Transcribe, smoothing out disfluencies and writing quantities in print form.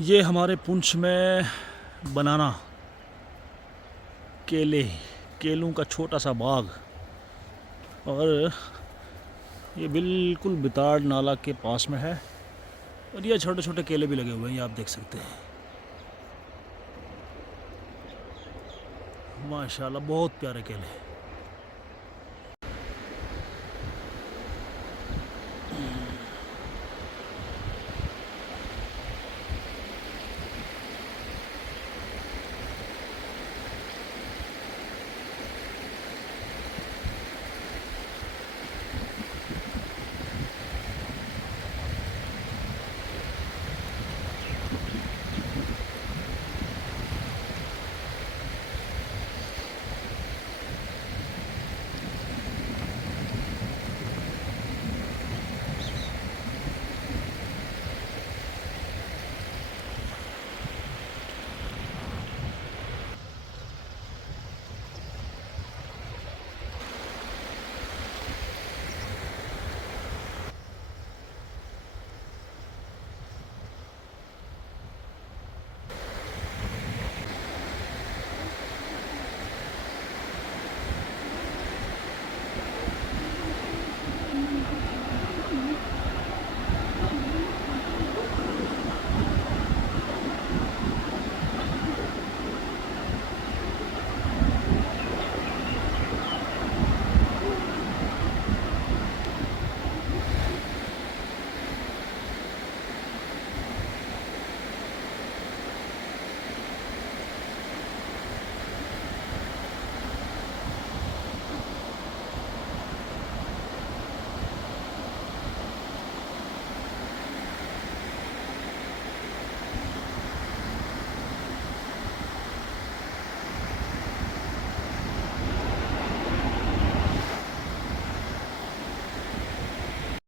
ये हमारे पुंछ में बनाना केले, केलों का छोटा सा बाग। और ये बिल्कुल बिताड़ नाला के पास में है। और ये छोटे छोटे केले भी लगे हुए हैं, ये आप देख सकते हैं। माशाल्लाह बहुत प्यारे केले।